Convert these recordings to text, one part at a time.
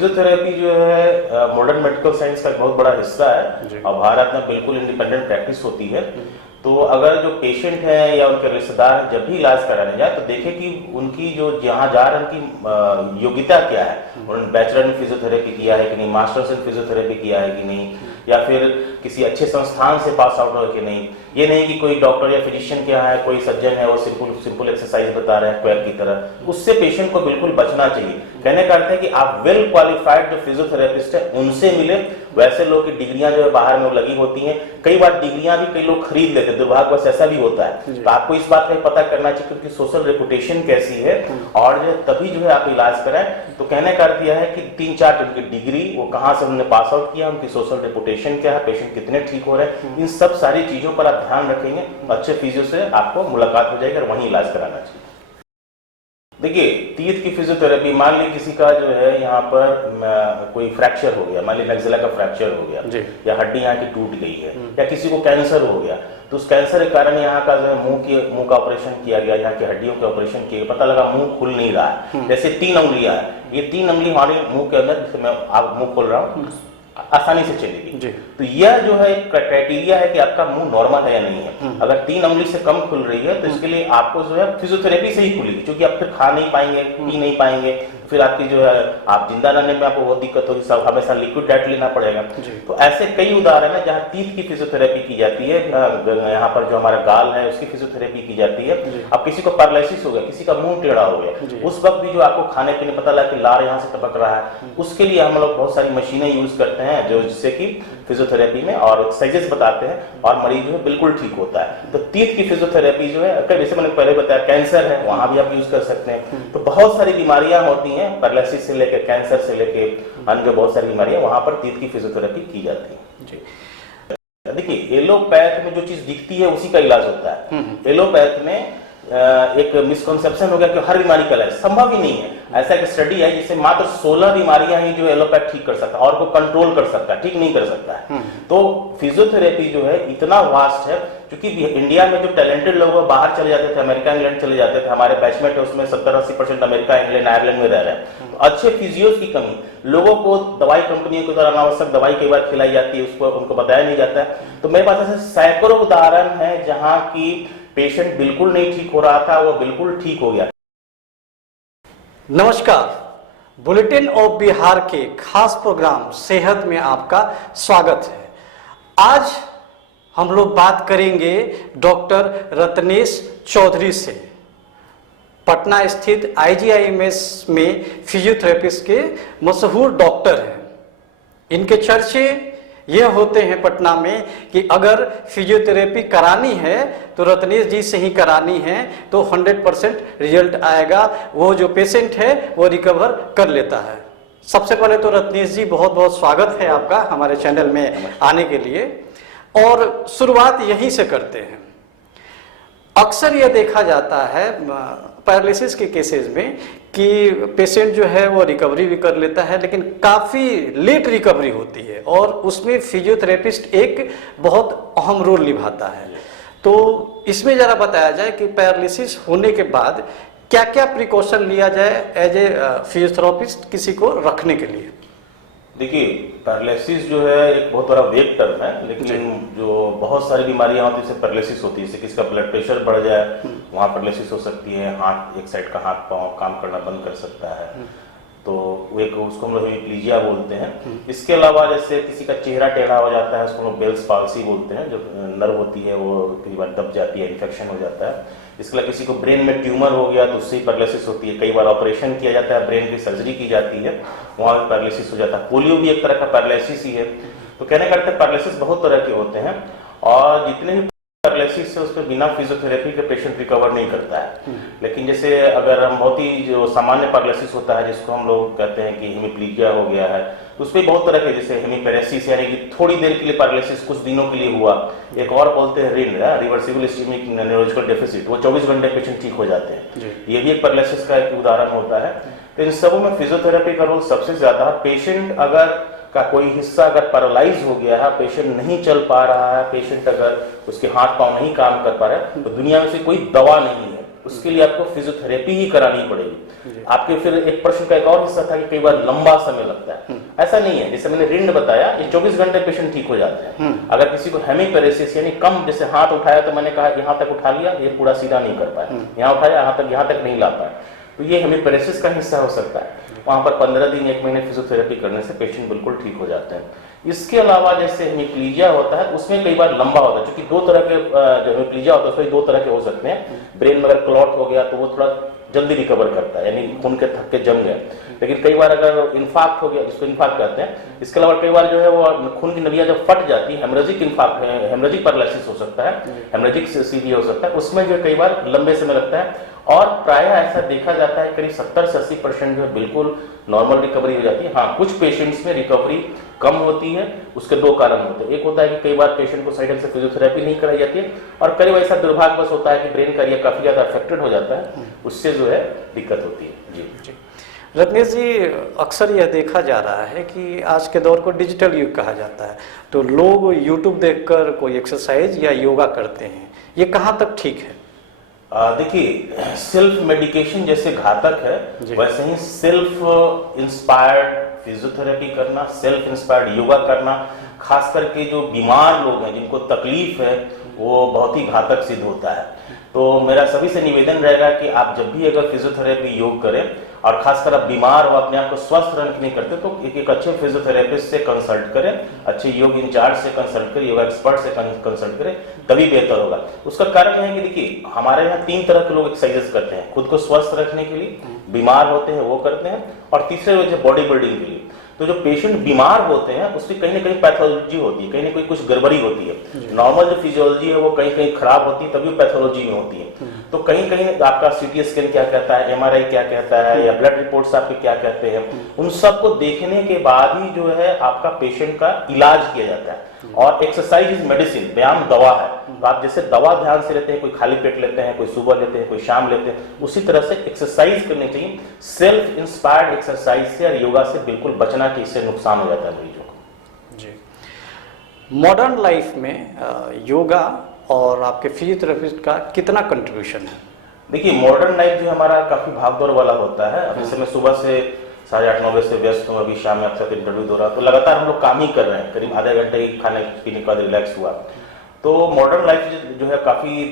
Physiotherapy जो है modern medical science का एक बहुत बड़ा हिस्सा है और भारत में बिल्कुल इंडिपेंडेंट प्रैक्टिस होती है। तो अगर जो पेशेंट है या उनके रिश्तेदार जब भी इलाज कराने जाए तो देखें कि उनकी जो जहाँ जा रहे हैं उनकी योग्यता क्या है, उन्होंने बैचलर इन फिजियोथेरेपी किया है कि नहीं, मास्टर्स इन फिजियोथेरेपी किया है कि नहीं, या फिर किसी अच्छे संस्थान से पास आउट हो कि नहीं। ये नहीं कि कोई डॉक्टर या फिजिशियन क्या है, कोई सर्जन है वो सिंपल एक्सरसाइज बता रहे हैं क्वेर की तरह, उससे पेशेंट को बिल्कुल बचना चाहिए। कहने का अर्थ है कि आप वेल क्वालिफाइड जो फिजियोथेरेपिस्ट है उनसे मिले। वैसे लोग की डिग्रियां जो है बाहर में लगी होती हैं, कई बार डिग्रियां भी कई लोग खरीद लेते हैं, दुर्भाग्यवश ऐसा भी होता है। तो आपको इस बात का पता करना चाहिए कि उनकी सोशल रेपुटेशन कैसी है और जो तभी जो है आप इलाज कराएं। तो कहने का अर्थ यह है कि 3-4 उनकी डिग्री, वो कहाँ से उन्होंने पास आउट किया, उनकी सोशल रेपुटेशन क्या है, पेशेंट कितने ठीक हो रहे हैं, इन सब सारी चीजों पर आप ध्यान रखेंगे, अच्छे फिजियो से आपको मुलाकात हो जाएगी और वहीं इलाज कराना चाहिए। देखिए, तीत की फिजियोथेरेपी, मान ली किसी का जो है यहाँ पर कोई फ्रैक्चर हो गया, मान ली मैक्सिला का फ्रैक्चर हो गया या हड्डी यहाँ की टूट गई है, या किसी को कैंसर हो गया, तो उस कैंसर के कारण यहाँ का जो है मुंह का ऑपरेशन किया गया, यहाँ की हड्डियों का ऑपरेशन किया, पता लगा मुंह खुल नहीं रहा है। जैसे 3 उंगलियां है, ये 3 उंगली हमारे मुंह के अंदर, जैसे मैं आप मुंह खोल रहा हूँ, आसानी से चलेगी। तो यह जो है क्राइटेरिया है कि आपका मुंह नॉर्मल है या नहीं है। अगर 3 उंगली से कम खुल रही है तो इसके लिए आपको जो है फिजियोथेरेपी से ही खुलेगी, क्योंकि आप फिर खा नहीं पाएंगे, पी नहीं पाएंगे, फिर आपकी जो है आप जिंदा रहने में आपको बहुत दिक्कत होगी, सब हमेशा लिक्विड डाइट लेना पड़ेगा। तो ऐसे कई उदाहरण है जहाँ तीत की फिजियोथेरेपी की जाती है। यहाँ पर जो हमारा गाल है उसकी फिजियोथेरेपी की जाती है। अब किसी को पैरालिसिस हो गया, किसी का मुंह टेढ़ा हो गया, उस वक्त भी जो आपको खाने पीने पता लगा कि लार यहाँ से टपक रहा है, उसके लिए हम लोग बहुत सारी मशीनें यूज करते हैं जो जिससे कि फिजियोथेरेपी में और एक्सरसाइजेस बताते हैं और मरीज जो है बिल्कुल ठीक होता है। तो तीत की फिजियोथेरेपी जो है, जैसे मैंने पहले बताया कैंसर है, वहां भी आप यूज कर सकते हैं। तो बहुत सारी बीमारियां होती हैं, पैरालिसिस से लेकर कैंसर से लेकर अन्य बहुत सारी बीमारियां, वहां पर तीत की फिजियोथेरेपी की जाती है। देखिए, एलोपैथ में जो चीज दिखती है उसी का इलाज होता है। एलोपैथ में एक मिसकॉन्सेप्शन हो गया कि हर बीमारी का इलाज, संभव ही नहीं है। ऐसा एक स्टडी है जिससे मात्र 16 बीमारियां ही जो एलोपैथ ठीक कर सकता है और को कंट्रोल कर सकता है, ठीक नहीं कर सकता है। तो फिजियोथेरेपी जो है इतना वास्ट है, क्योंकि इंडिया में जो टैलेंटेड लोग बाहर चले जाते थे, अमेरिका इंग्लैंड चले जाते थे, हमारे बैचमेट है उसमें 70-80% अमेरिका इंग्लैंड आयरलैंड में रह रहे हैं। तो अच्छे फिजियोज की कमी, लोगों को दवाई कंपनियों के द्वारा अनावश्यक दवाई कई बार खिलाई जाती है, उसको उनको बताया नहीं जाता है। तो मेरे पास ऐसे सैकड़ों उदाहरण है जहां की पेशेंट बिल्कुल नहीं ठीक हो रहा था, वो बिल्कुल ठीक हो गया। नमस्कार, बुलेटिन ऑफ बिहार के खास प्रोग्राम सेहत में आपका स्वागत है। आज हम लोग बात करेंगे डॉक्टर रत्नेश चौधरी से। पटना स्थित IGIMS में फिजियोथेरेपिस्ट के मशहूर डॉक्टर हैं। इनके चर्चे यह होते हैं पटना में कि अगर फिजियोथेरेपी करानी है तो रत्नेश जी से ही करानी है, तो 100% रिजल्ट आएगा, वो जो पेशेंट है वो रिकवर कर लेता है। सबसे पहले तो रत्नेश जी बहुत बहुत स्वागत है आपका हमारे चैनल में आने के लिए, और शुरुआत यहीं से करते हैं। अक्सर यह देखा जाता है पैरालिसिस के केसेस में कि पेशेंट जो है वो रिकवरी भी कर लेता है, लेकिन काफ़ी लेट रिकवरी होती है और उसमें फिजियोथेरेपिस्ट एक बहुत अहम रोल निभाता है। तो इसमें ज़रा बताया जाए कि पैरालिसिस होने के बाद क्या क्या प्रिकॉशन लिया जाए एज ए फिजियोथेरेपिस्ट किसी को रखने के लिए। देखिए, पैरालिसिस जो है एक बहुत बड़ा वेग टर्म है, लेकिन जो बहुत सारी बीमारियां होती है जिससे पैरालिसिस होती है, जैसे किसी का ब्लड प्रेशर बढ़ जाए वहाँ पैरालिसिस हो सकती है, हाथ एक साइड का हाथ पांव काम करना बंद कर सकता है, तो एक उसको हम लोग हेमिप्लीजिया बोलते हैं। इसके अलावा जैसे किसी का चेहरा टेढ़ा हो जाता है, उसको हम लोग बेल्स पाल्सी बोलते हैं, जो नर्व होती है वो कई बार दब जाती है, इन्फेक्शन हो जाता है। इसके अलावा किसी को ब्रेन में ट्यूमर हो गया तो उससे ही पैरालिसिस होती है, कई बार ऑपरेशन किया जाता है, ब्रेन की सर्जरी की जाती है, वहाँ भी पैरालिसिस हो जाता है। पोलियो भी एक तरह का पैरालिसिस ही है। तो कहने का अर्थ है पैरालिसिस बहुत तरह के होते हैं और जितने भी पैरालिसिस से उस पर बिना फिजियोथेरेपी के पेशेंट रिकवर नहीं करता है। लेकिन जैसे अगर हम बहुत ही जो सामान्य पैरालिसिस होता है जिसको हम लोग कहते हैं कि हेमिप्लीजिया हो गया है, तो उसमें बहुत तरह के, जैसे हेमिपेरेसिस यानी कि थोड़ी देर के लिए पैरालिसिस कुछ दिनों के लिए हुआ, एक और बोलते हैं रिन रिवर्सिबल इस्केमिक न्यूरोलॉजिकल डेफिसिट, वो 24 घंटे पेशेंट ठीक हो जाते हैं, ये भी एक पैरालिसिस का एक उदाहरण होता है। तो इन सबों में फिजियोथेरेपी का रोल सबसे ज्यादा है। पेशेंट अगर का कोई हिस्सा अगर पैरालाइज हो गया है, पेशेंट नहीं चल पा रहा है, पेशेंट अगर उसके हाथ पांव नहीं काम कर पा रहा है, तो दुनिया में से कोई दवा नहीं है उसके लिए आपको फिजियोथेरेपी ही करानी पड़ेगी। आपके फिर एक प्रश्न का एक और हिस्सा था कि कई बार लंबा समय लगता है। ऐसा नहीं है, जैसे मैंने रिंड बताया, ये 24 घंटे पेशेंट ठीक हो जाते हैं। अगर किसी को हेमीपेरेसिस यानी कम, जैसे हाथ उठाया तो मैंने कहा यहाँ तक उठा लिया, ये पूरा सीधा नहीं कर पाया, यहाँ उठाया यहाँ तक नहीं ला पाया, तो ये हेमीपेरेसिस का हिस्सा हो सकता है। वहां पर 15 दिन 1 महीने फिजियोथेरेपी करने से पेशेंट बिल्कुल ठीक हो जाते हैं। इसके अलावा जैसे हेमीप्लीजिया होता है, उसमें कई बार लंबा होता है, क्योंकि 2 तरह के जो हेमीप्लीजिया होता है उसमें 2 तरह के हो सकते हैं। ब्रेन में अगर क्लॉट हो गया तो वो थोड़ा जल्दी रिकवर करता है, यानी खून के थक्के जम गए। लेकिन कई बार अगर इन्फाक्ट हो गया, जिसको इन्फाक्ट कहते हैं, इसके अलावा कई बार जो है वो खून की नलियां जब फट जाती है, हेमरेजिक इन्फाक्ट, हेमरेजिक पैरालिसिस हो सकता है, हेमरेजिक सीवी हो सकता है, उसमें जो कई बार लंबे समय लगता है। और प्रायः ऐसा देखा जाता है करीब 70 से 80% जो है बिल्कुल नॉर्मल रिकवरी हो जाती है। हाँ, कुछ पेशेंट्स में रिकवरी कम होती है, उसके 2 कारण होते हैं। एक होता है कि कई बार पेशेंट को साइड से फिजियोथेरेपी नहीं कराई जाती है, और कई बार ऐसा दुर्भाग्यवश होता है कि ब्रेन का एरिया काफी ज्यादा अफेक्टेड हो जाता है, उससे जो है दिक्कत होती है। जी रत्नेश जी, अक्सर यह देखा जा रहा है कि आज के दौर को डिजिटल युग कहा जाता है, तो लोग यूट्यूब देखकर कोई एक्सरसाइज या योगा करते हैं, ये कहाँ तक ठीक है? देखिए, सेल्फ मेडिकेशन जैसे घातक है, वैसे ही सेल्फ इंस्पायर्ड फिजियोथेरेपी करना, सेल्फ इंस्पायर्ड योगा करना, खास करके जो बीमार लोग हैं, जिनको तकलीफ है, वो बहुत ही घातक सिद्ध होता है। तो मेरा सभी से निवेदन रहेगा कि आप जब भी अगर फिजियोथेरेपी योग करें, और खासकर आप बीमार हो, अपने आप को स्वस्थ रखने के लिए करते, तो एक अच्छे फिजियोथेरेपिस्ट से कंसल्ट करें, अच्छे योग इंचार्ज से कंसल्ट करें, योगा एक्सपर्ट से कंसल्ट करें, तभी बेहतर होगा। उसका कारण है कि देखिए, हमारे यहाँ 3 तरह के लोग एक्सरसाइजेस करते हैं। खुद को स्वस्थ रखने के लिए, बीमार होते हैं वो करते हैं, और तीसरे वजह बॉडी बिल्डिंग के लिए। तो जो पेशेंट बीमार होते हैं उसमें कहीं ना कहीं पैथोलॉजी होती है, कहीं ना कहीं कुछ गड़बड़ी होती है। नॉर्मल जो फिजियोलॉजी है वो कहीं कहीं खराब होती है, तभी पैथोलॉजी में होती है। तो कहीं कहीं आपका सीटी स्कैन क्या कहता है, एमआरआई क्या कहता है, या ब्लड रिपोर्ट्स आपके क्या कहते हैं, उन सबको देखने के बाद ही जो है आपका पेशेंट का इलाज किया जाता है। और एक्सरसाइज इज मेडिसिन, व्यायाम दवा है। तो आप जैसे दवा ध्यान से लेते हैं, कोई खाली पेट लेते हैं, कोई सुबह लेते हैं, कोई शाम लेते हैं, उसी तरह से एक्सरसाइज करनी चाहिए। सेल्फ इंस्पायर्ड एक्सरसाइज से और योगा से बिल्कुल बचना, कि इससे नुकसान हो जाता है मरीजों को। जी, मॉडर्न लाइफ में योगा और आपके फिजियोथेरेपिस्ट का कितना कंट्रीब्यूशन है? देखिए, मॉडर्न लाइफ जो हमारा काफी भागदौड़ वाला होता है। अब जैसे मैं सुबह से 8:30-9 बजे से व्यस्त हूँ, अभी शाम में आपके साथ इंटरव्यू दो रहा, तो लगातार हम लोग काम ही कर रहे हैं। करीब आधे घंटे ही खाने पीने के बाद रिलैक्स हुआ। तो मॉडर्न लाइफ जो है काफी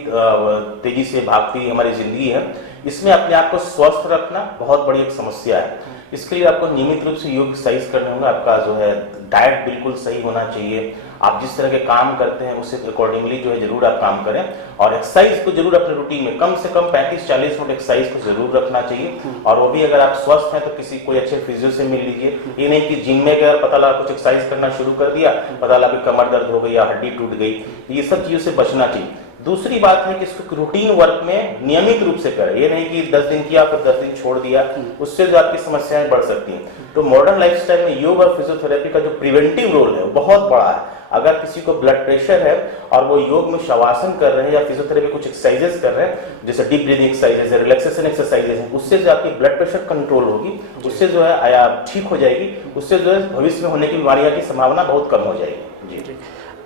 तेजी से भागती हमारी जिंदगी है, इसमें अपने आप को स्वस्थ रखना बहुत बड़ी एक समस्या है। इसके लिए आपको नियमित रूप से योग एक्सरसाइज करने होंगे, आपका जो है डाइट बिल्कुल सही होना चाहिए, आप जिस तरह के काम करते हैं उससे अकॉर्डिंगली जो है जरूर आप काम करें, और एक्सरसाइज को जरूर अपने रूटीन में कम से कम 35-40 मिनट एक्सरसाइज को जरूर रखना चाहिए। और वो भी अगर आप स्वस्थ हैं तो किसी कोई अच्छे फिजियो से मिल लीजिए। ये नहीं कि जिम में गए पता लगा कुछ एक्सरसाइज करना शुरू कर दिया, पता लगा कि कमर दर्द हो गई या हड्डी टूट गई, ये सब चीजों से बचना चाहिए। दूसरी बात है कि इसको रूटीन वर्क में नियमित रूप से करें, ये नहीं कि 10 दिन किया फिर 10 दिन छोड़ दिया, उससे जो आपकी समस्याएं बढ़ सकती हैं। तो मॉडर्न लाइफस्टाइल में योग और फिजियोथेरेपी का जो प्रिवेंटिव रोल है वो बहुत बड़ा है। अगर किसी को ब्लड प्रेशर है और वो योग में शवासन कर रहे हैं या फिजियोथेरेपी कुछ एक्सरसाइजेस कर रहे हैं, जैसे डीप ब्रीदिंग एक्सरसाइजेस है, रिलैक्सेशन एक्सरसाइजेस है, उससे जो आपकी ब्लड प्रेशर कंट्रोल होगी, उससे जो है आया ठीक हो जाएगी, उससे जो है भविष्य में होने की बीमारियां की संभावना बहुत कम हो जाएगी। जी,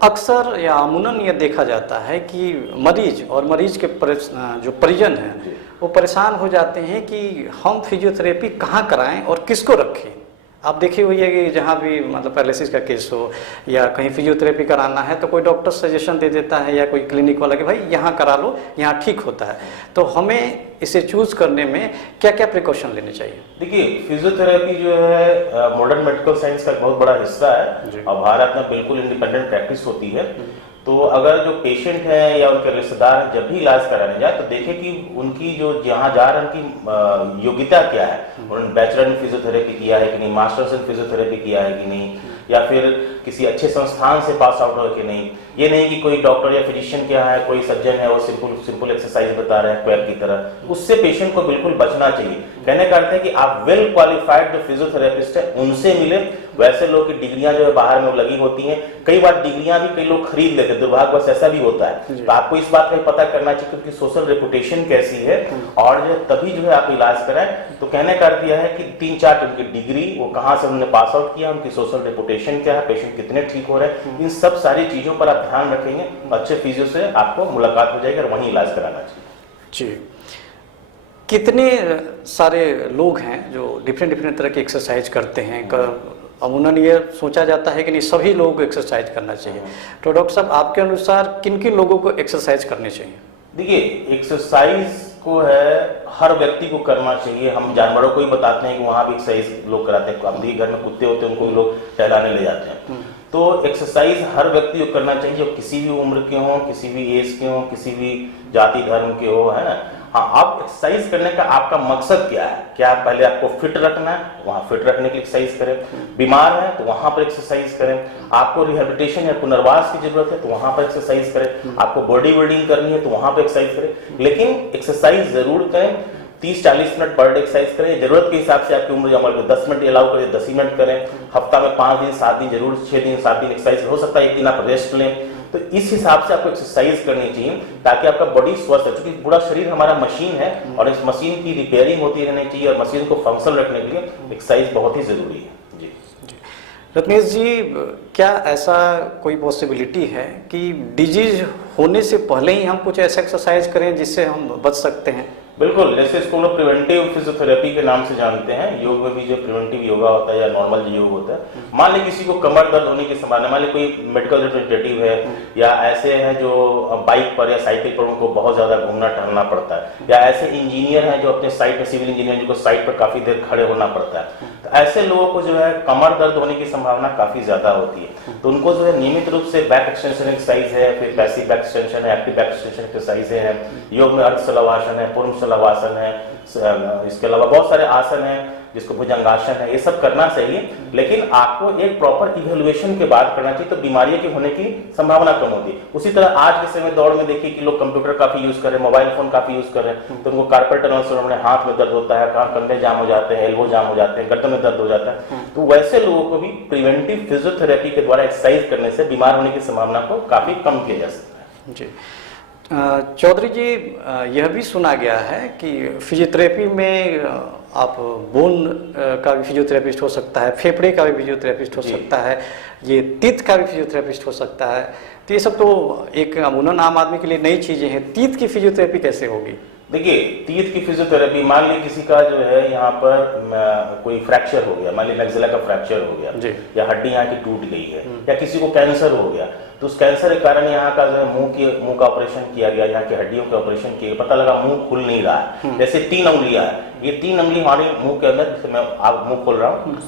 अक्सर या अमूमन ये देखा जाता है कि मरीज और मरीज के जो परिजन हैं वो परेशान हो जाते हैं कि हम फिजियोथेरेपी कहाँ कराएं और किसको रखें। आप देखिए हुई है कि जहाँ भी मतलब पैरालिसिस का केस हो या कहीं फिजियोथेरेपी कराना है तो कोई डॉक्टर सजेशन दे देता है या कोई क्लिनिक वाला कि भाई यहाँ करा लो, यहाँ ठीक होता है। तो हमें इसे चूज करने में क्या क्या प्रिकॉशन लेने चाहिए? देखिए, फिजियोथेरेपी जो है मॉडर्न मेडिकल साइंस का एक बहुत बड़ा हिस्सा है और भारत में बिल्कुल इंडिपेंडेंट प्रैक्टिस होती है। तो अगर जो पेशेंट है या उनके रिश्तेदार जब भी इलाज कराने जाए तो देखें कि उनकी जो जहाँ जा रहे हैं उनकी योग्यता क्या है, उन्होंने बैचलर इन फिजियोथेरेपी किया है कि नहीं, मास्टर्स इन फिजियोथेरेपी किया है कि नहीं, या फिर किसी अच्छे संस्थान से पास आउट हो कि नहीं। ये नहीं कि कोई डॉक्टर या फिजिशियन क्या है, कोई सर्जन है वो सिंपल एक्सरसाइज बता रहे हैं क्वैक की तरह, उससे पेशेंट को बिल्कुल बचना चाहिए। कहने का अर्थ है कि आप वेल क्वालिफाइड जो फिजियोथेरेपिस्ट है उनसे मिले। वैसे लोग की डिग्रियां जो है बाहर में लगी होती हैं, कई बार डिग्रियां भी कई लोग खरीद लेते हैं, दुर्भाग्यवश ऐसा भी होता है। तो आपको इस बात का पता करना चाहिए कि उनकी सोशल रेपुटेशन कैसी है और जो तभी जो है आप इलाज कराएं। तो कहने का अर्थ यह है कि 3-4 उनकी डिग्री, वो कहाँ से उन्होंने पास आउट किया, उनकी सोशल रेपुटेशन क्या है, पेशेंट कितने ठीक हो रहे हैं, इन सब सारी चीजों पर आप ध्यान रखेंगे, अच्छे फिजियो से आपको मुलाकात हो जाएगी और वहीं इलाज कराना चाहिए। जी, कितने सारे लोग हैं जो डिफरेंट डिफरेंट तरह की एक्सरसाइज करते हैं? अमूमन ये सोचा जाता है कि नहीं सभी लोगों को एक्सरसाइज करना चाहिए, तो डॉक्टर साहब आपके अनुसार किन किन लोगों को एक्सरसाइज करनी चाहिए? देखिए, एक्सरसाइज को है हर व्यक्ति को करना चाहिए। हम जानवरों को ही बताते हैं कि वहाँ भी एक्सरसाइज लोग कराते हैं। हम भी घर में कुत्ते होते हैं, उनको भी लोग टहलाने ले जाते हैं। तो एक्सरसाइज हर व्यक्ति को करना चाहिए, जो किसी भी उम्र के हों, किसी भी एज के हों, किसी भी जाति धर्म के हो, है ना। हाँ, आप एक्सरसाइज करने का आपका मकसद क्या है? क्या पहले आपको फिट रखना है, वहाँ फिट रखने के लिए एक्सरसाइज करें। बीमार है तो वहाँ पर एक्सरसाइज करें। आपको रिहेबिलिटेशन या पुनर्वास की जरूरत है तो वहाँ पर एक्सरसाइज करें। आपको बॉडी बिल्डिंग करनी है तो वहाँ पर एक्सरसाइज करें, लेकिन एक्सरसाइज जरूर करें। 30-40 मिनट पर डे एक्सरसाइज करें। जरूरत के हिसाब से आपकी उम्र अमल को 10 मिनट अलाउ करें, 10 मिनट करें। हफ्ता में 5 दिन 7 दिन जरूर, 6 दिन 7 दिन एक्सरसाइज हो सकता है, एक दिन आप रेस्ट लें। तो इस हिसाब से आपको एक्सरसाइज करनी चाहिए ताकि आपका बॉडी स्वस्थ है, क्योंकि पूरा शरीर हमारा मशीन है और इस मशीन की रिपेयरिंग होती रहनी चाहिए और मशीन को फंक्शनल रखने के लिए एक्सरसाइज बहुत ही जरूरी है। जी रत्नेश जी, क्या ऐसा कोई पॉसिबिलिटी है कि डिजीज होने से पहले ही हम कुछ ऐसा एक्सरसाइज करें जिससे हम बच सकते हैं? बिल्कुल, जैसे इसको हम लोग प्रिवेंटिव फिजियोथेरेपी के नाम से जानते हैं। योग में भी जो प्रिवेंटिव योगा होता है या नॉर्मल योग होता है, मान ली किसी को कमर दर्द होने की संभावना, मान ली कोई मेडिकल रिप्रेजेंटेटिव है या ऐसे हैं जो बाइक पर या साइकिल पर उनको बहुत ज्यादा घूमना टहलना पड़ता है, या ऐसे इंजीनियर हैं जो अपने साइट में सिविल इंजीनियर जिनको साइट पर काफी देर खड़े होना पड़ता है, तो ऐसे लोगों को जो है कमर दर्द होने की संभावना काफी ज्यादा होती है। तो उनको जो है नियमित रूप से बैक एक्सटेंशन एक्सरसाइज है, फिर पैसिव बैक एक्सटेंशन है, एक्टिव बैक एक्सटेंशन एक्सरसाइज है, योग में अर्ध शलवासन है, पूर्ण शलवासन है, इसके अलावा बहुत सारे आसन हैं जिसको भुजंगासन है, ये सब करना चाहिए। लेकिन आपको एक प्रॉपर इवैल्यूएशन के बाद करना चाहिए, तो बीमारियों के होने की संभावना कम होती है। उसी तरह आज के समय दौड़ में देखिए कि लोग कंप्यूटर काफी यूज कर रहे हैं, मोबाइल फोन काफी यूज कर रहे हैं, तो उनको कार्पल टनल सिंड्रोम, हाथ में दर्द होता है, कंधे जाम हो जाते हैं, एल्बो जाम हो जाते हैं, गर्दन में दर्द हो जाता है। तो वैसे लोगों को भी प्रिवेंटिव फिजियोथेरेपी के द्वारा एक्सरसाइज करने से बीमार होने की संभावना को काफी कम किया जा सकता है। जी चौधरी जी, यह भी सुना गया है कि फिजियोथेरेपी में आप बोन का भी फिजियोथेरेपिस्ट हो सकता है, फेफड़े का भी फिजियोथेरेपिस्ट हो सकता है, ये तीत का भी फिजियोथेरेपिस्ट हो सकता है। तो ये सब तो एक अमूमन आम आदमी के लिए नई चीजें हैं। तीत की फिजियोथेरेपी कैसे होगी? देखिए, तीत की फिजियोथेरेपी, मान ली किसी का जो है यहाँ पर कोई फ्रैक्चर हो गया, मान ली मैक्सिला का फ्रैक्चर हो गया या हड्डी यहाँ की टूट गई है, या किसी को कैंसर हो गया, तो उस कैंसर के कारण यहाँ का जो है मुंह का ऑपरेशन किया गया, यहाँ की हड्डियों का ऑपरेशन किया, पता लगा मुंह खुल नहीं रहा है। जैसे 3 उंगलियां है, ये 3 उंगली हमारे मुंह के अंदर, जैसे मैं आप मुंह खोल रहा हूँ,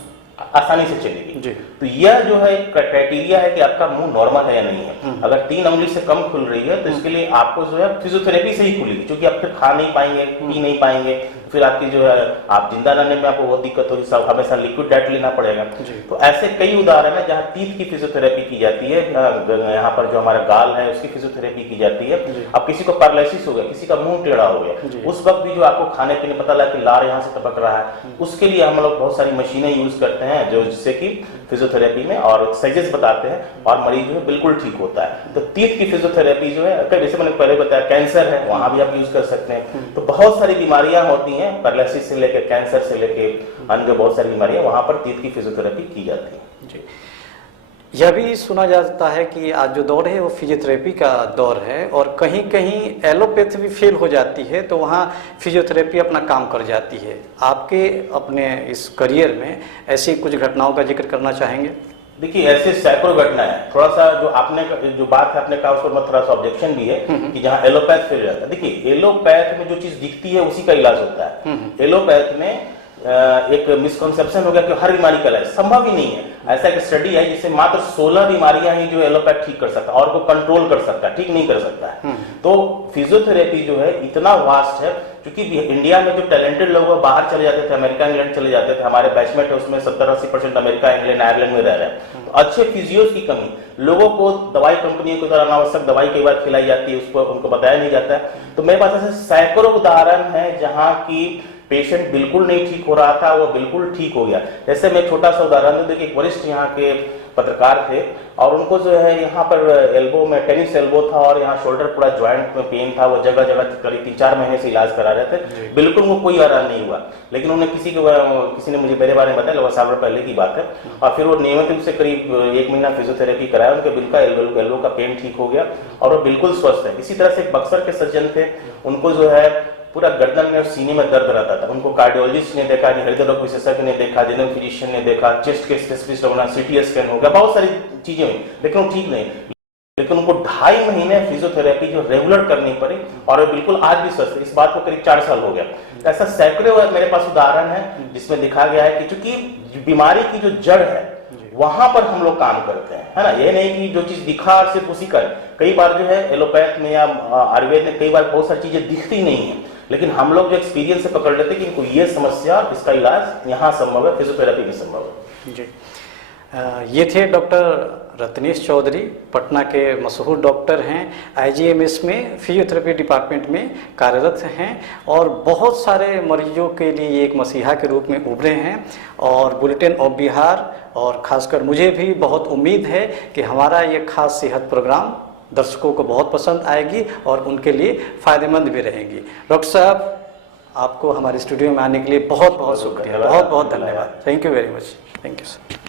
आसानी से चलेगी। तो यह जो है क्राइटेरिया है कि आपका मुंह नॉर्मल है या नहीं है। अगर 3 उंगली से कम खुल रही है तो इसके लिए आपको जो है फिजियोथेरेपी से ही खुलेगी, क्योंकि आप फिर खा नहीं पाएंगे, पी नहीं पाएंगे, फिर आपकी जो है आप जिंदा रहने में आपको बहुत दिक्कत होगी, सब हमेशा लिक्विड डाइट लेना पड़ेगा। तो ऐसे कई उदाहरण है जहाँ तीत की फिजियोथेरेपी की जाती है। यहाँ पर जो हमारा गाल है उसकी फिजियोथेरेपी की जाती है। अब किसी को पैरालिसिस हो गया, किसी का मुंह टेढ़ा हो गया, उस वक्त भी जो आपको खाने पीने पता लगा कि लार यहाँ से टपक रहा है, उसके लिए हम लोग बहुत सारी मशीनें यूज करते हैं जो जिससे कि फिजियोथेरेपी में और एक्सरसाइजेस बताते हैं और मरीज जो है बिल्कुल ठीक होता है। तो तीत की फिजियोथेरेपी जो है, जैसे मैंने पहले बताया, कैंसर है वहां भी आप यूज कर सकते हैं। तो बहुत सारी बीमारियां होती हैं, पैरालिसिस से लेकर कैंसर से लेकर अन्य बहुत सारी बीमारियां, वहां पर तीत की फिजियोथेरेपी की जाती है। जी, यह भी सुना जाता है कि आज जो दौर है वो फिजियोथेरेपी का दौर है और कहीं कहीं एलोपैथी भी फेल हो जाती है, तो वहाँ फिजियोथेरेपी अपना काम कर जाती है। आपके अपने इस करियर में ऐसी कुछ घटनाओं का जिक्र करना चाहेंगे? देखिए, ऐसे सैकड़ों घटना है। थोड़ा सा जो आपने जो बात है आपने कहा उस पर थोड़ा सा ऑब्जेक्शन भी है कि जहाँ एलोपैथ फेल जाता है। देखिए, एलोपैथ में जो चीज दिखती है उसी का इलाज होता है। एलोपैथ में एक मिसकॉन्सेप्शन हो गया कि हर बीमारी का इलाज संभव ही नहीं है। ऐसा एक स्टडी है जिससे मात्र 16 बीमारियां ही जो एलोपैथ ठीक कर सकता है और को कंट्रोल कर सकता है, ठीक नहीं कर सकता है। तो फिजियोथेरेपी जो है इतना वास्ट है, क्योंकि इंडिया में जो टैलेंटेड लोग हैं बाहर चले जाते थे, अमेरिका इंग्लैंड चले जाते थे। हमारे बैचमेट है उसमें 70-80% अमेरिका इंग्लैंड आयरलैंड में रह रहे हैं। तो अच्छे फिजियोस की कमी, लोगों को दवाई कंपनियों के द्वारा अनावश्यक दवाई कई बार खिलाई जाती है, उसको उनको बताया नहीं जाता है। तो मेरे पास ऐसे सैकड़ों उदाहरण है जहाँ की पेशेंट बिल्कुल नहीं ठीक हो रहा था, वो बिल्कुल ठीक हो गया। जैसे मैं छोटा सा उदाहरण दूं, देखिए एक वरिष्ठ यहाँ के पत्रकार थे और उनको जो है यहाँ पर एल्बो में टेनिस एल्बो था और यहाँ शोल्डर पूरा ज्वाइंट में पेन था। वो जगह जगह करीब 3-4 महीने से इलाज करा रहे थे, बिल्कुल वो कोई आराम नहीं हुआ। लेकिन उन्हें किसी ने मुझे मेरे बारे में बताया, लगभग 7 साल पहले की बात है, और फिर वो नियमित रूप से करीब 1 महीना फिजियोथेरेपी कराया, उनके बिल्कुल एल्बो का पेन ठीक हो गया और वो बिल्कुल स्वस्थ है। इसी तरह से एक बक्सर के सज्जन थे, उनको जो है पूरा गर्दन में और सीने में दर्द रहता था। उनको कार्डियोलॉजिस्ट ने देखा, हृदय रोग विशेषज्ञ ने देखा, जनरल फिजिशियन ने देखा, चेस्ट के स्पेशलिस्ट होना, CT स्कैन हो गया, बहुत सारी चीजें हुई, लेकिन वो ठीक नहीं। लेकिन उनको 2.5 महीने फिजियोथेरेपी जो रेगुलर करनी पड़ी और वो बिल्कुल आज भी स्वस्थ। इस बात को करीब 4 साल हो गया। ऐसा सैकड़ों मेरे पास उदाहरण है जिसमें दिखा गया है कि चूंकि बीमारी की जो जड़ है वहां पर हम लोग काम करते हैं, है ना। ये नहीं कि जो चीज दिखा सिर्फ उसी का। कई बार जो है एलोपैथ में या आयुर्वेद में कई बार बहुत सारी चीजें दिखती नहीं है, लेकिन हम लोग जो एक्सपीरियंस से पकड़ लेते हैं कि इनको ये समस्या, इसका इलाज यहाँ संभव है, फिजियोथेरेपी में संभव है। जी, ये थे डॉक्टर रत्नेश चौधरी, पटना के मशहूर डॉक्टर हैं, IGMS में फिजियोथेरेपी डिपार्टमेंट में कार्यरत हैं और बहुत सारे मरीजों के लिए एक मसीहा के रूप में उभरे हैं। और बुलेटिन ऑफ बिहार और ख़ासकर मुझे भी बहुत उम्मीद है कि हमारा ये खास सेहत प्रोग्राम दर्शकों को बहुत पसंद आएगी और उनके लिए फ़ायदेमंद भी रहेंगी। डॉक्टर साहब, आपको हमारे स्टूडियो में आने के लिए बहुत बहुत शुक्रिया, बहुत बहुत धन्यवाद। Thank you very much. Thank you sir.